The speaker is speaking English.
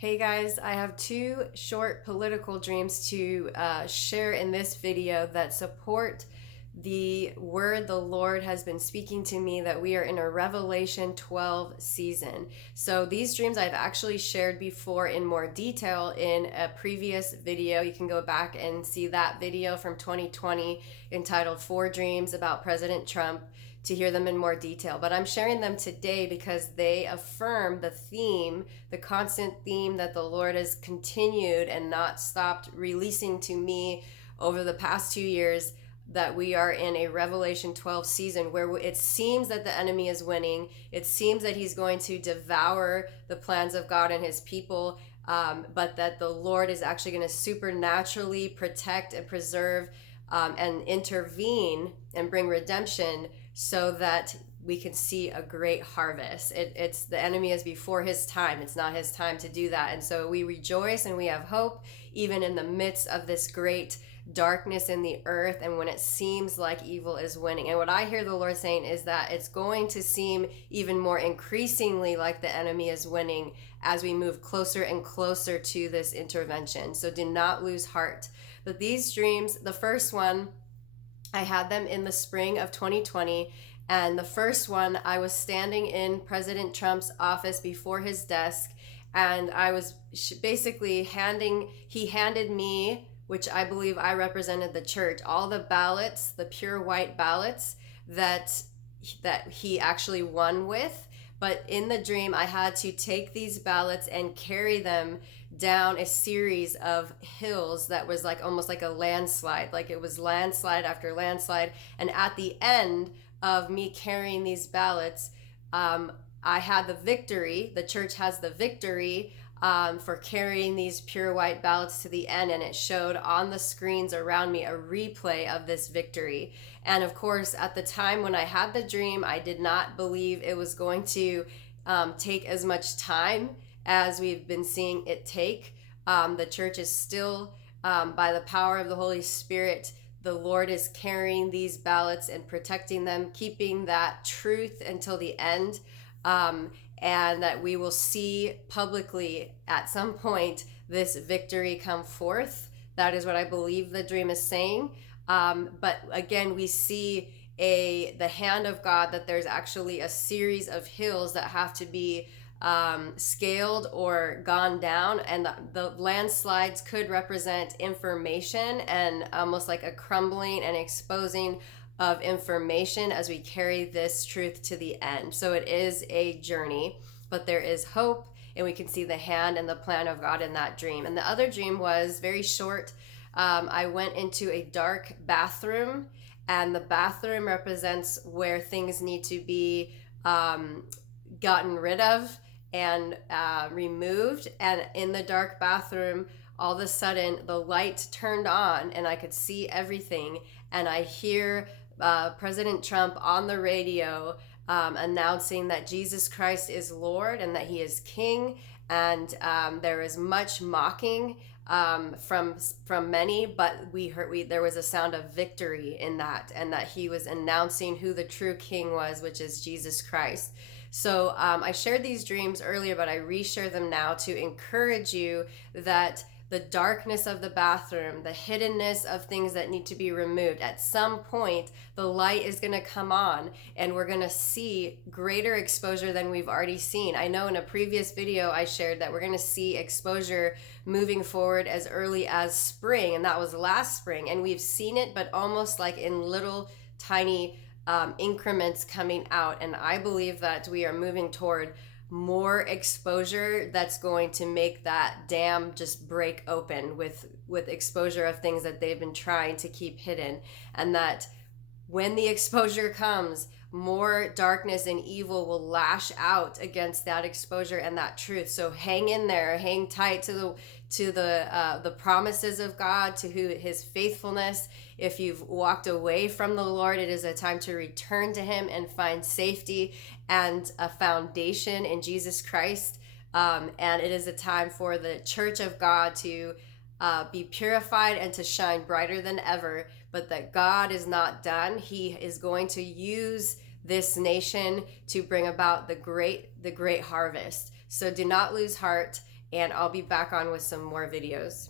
Hey guys, I have two short political dreams to share in this video that support the word the Lord has been speaking to me that we are in a Revelation 12 season. So these dreams I've actually shared before in more detail in a previous video. You can go back and see that video from 2020 entitled Four Dreams About President Trump to hear them in more detail. But I'm sharing them today because they affirm the theme, the constant theme that the Lord has continued and not stopped releasing to me over the past 2 years, that we are in a Revelation 12 season where it seems that the enemy is winning. It seems that he's going to devour the plans of God and his people, but that the Lord is actually going to supernaturally protect and preserve and intervene and bring redemption so that we can see a great harvest. It's the enemy is before his time. It's not his time to do that. And so we rejoice and we have hope even in the midst of this great darkness in the earth and when it seems like evil is winning. And what I hear the Lord saying is that it's going to seem even more increasingly like the enemy is winning as we move closer and closer to this intervention. So do not lose heart. But these dreams, the first one, I had them in the spring of 2020. And the first one, I was standing in President Trump's office before his desk, and I was basically he handed me, which I believe I represented the church, all the ballots, the pure white ballots that he actually won with. But in the dream, I had to take these ballots and carry them down a series of hills that was like almost like a landslide. Like it was landslide after landslide. And at the end of me carrying these ballots, I had the victory. The church has the victory for carrying these pure white ballots to the end, and it showed on the screens around me a replay of this victory. And of course, at the time when I had the dream, I did not believe it was going to take as much time as we've been seeing it take. The church is still, by the power of the Holy Spirit, the Lord is carrying these ballots and protecting them, keeping that truth until the end. And that we will see publicly at some point this victory come forth. That is what I believe the dream is saying. But again, we see the hand of God, that there's actually a series of hills that have to be scaled or gone down, and the landslides could represent information and almost like a crumbling and exposing of information as we carry this truth to the end. So it is a journey, but there is hope, and we can see the hand and the plan of God in that dream. And the other dream was very short. I went into a dark bathroom, and the bathroom represents where things need to be gotten rid of and removed. And in the dark bathroom, all of a sudden the light turned on and I could see everything, and I hear President Trump on the radio announcing that Jesus Christ is Lord and that he is King. And there is much mocking from many, but there was a sound of victory in that, and that he was announcing who the true King was, which is Jesus Christ. So I shared these dreams earlier, but I reshare them now to encourage you that the darkness of the bathroom, the hiddenness of things that need to be removed, at some point the light is going to come on and we're going to see greater exposure than we've already seen. I know in a previous video I shared that we're going to see exposure moving forward as early as spring, and that was last spring, and we've seen it, but almost like in little tiny increments coming out. And I believe that we are moving toward more exposure that's going to make that dam just break open with exposure of things that they've been trying to keep hidden. And that when the exposure comes, more darkness and evil will lash out against that exposure and that truth. So hang in there, hang tight to the promises of God, to his faithfulness. If you've walked away from the Lord, it is a time to return to him and find safety and a foundation in Jesus Christ. And it is a time for the church of God to be purified and to shine brighter than ever. But that God is not done. He is going to use this nation to bring about the great harvest. So do not lose heart. and I'll be back on with some more videos.